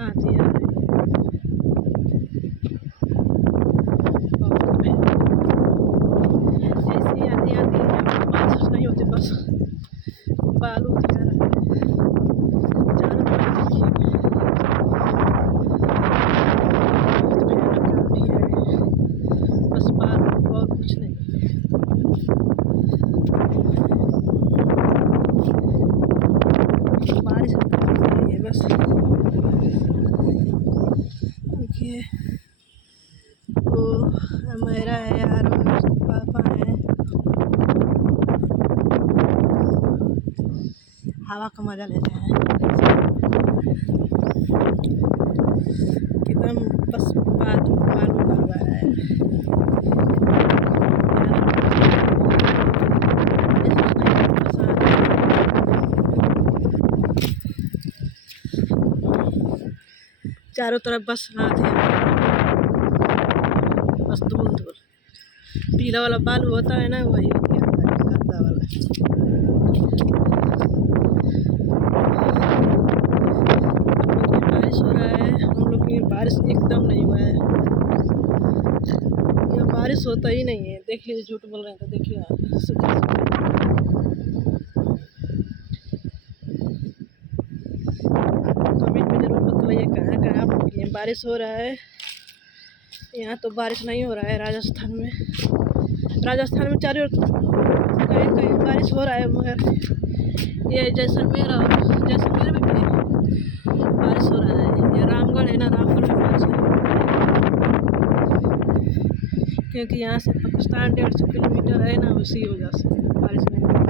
आंधी आ रही है। ऐसी आंधी आती है, बारिश नहीं होती, बस बालू दिखा रहा है चारों तरफ। देखिए बहुत भयानक आंधी है, बस बालू और कुछ नहीं। बारिश नहीं है बस। देखिए वो मेरा है यार, पापा है, हवा का मजा लेते हैं एकदम। बस बालू बालू बालू आ रहा है। चारों तरफ बस हाथ है, बस धूल धूल। पीला वाला बालू होता है ना, वही हो गया गंदा वाला। बारिश हो रहा है, हम लोग की बारिश एकदम नहीं हुआ है। यहाँ बारिश होता ही नहीं है। देख लीजिए, झूठ बोल रहे हैं तो देखिए आप, सूखा सूखा। कमेंट में जरूर बताइए कहाँ कहाँ आप लोग यहाँ बारिश हो रहा है। यहाँ तो बारिश नहीं हो रहा है राजस्थान में। राजस्थान में चारों कहीं कहीं बारिश हो रहा है, मगर ये जैसलमेर में भी बारिश हो रहा है। ये रामगढ़ है ना, रामगढ़ में बारिश है, क्योंकि यहाँ से पाकिस्तान 150 किलोमीटर है ना, उसी वजह से बारिश नहीं हो रही।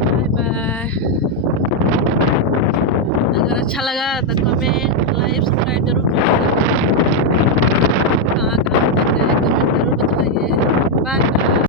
Bye bye. अगर अच्छा लगा तो कमेंट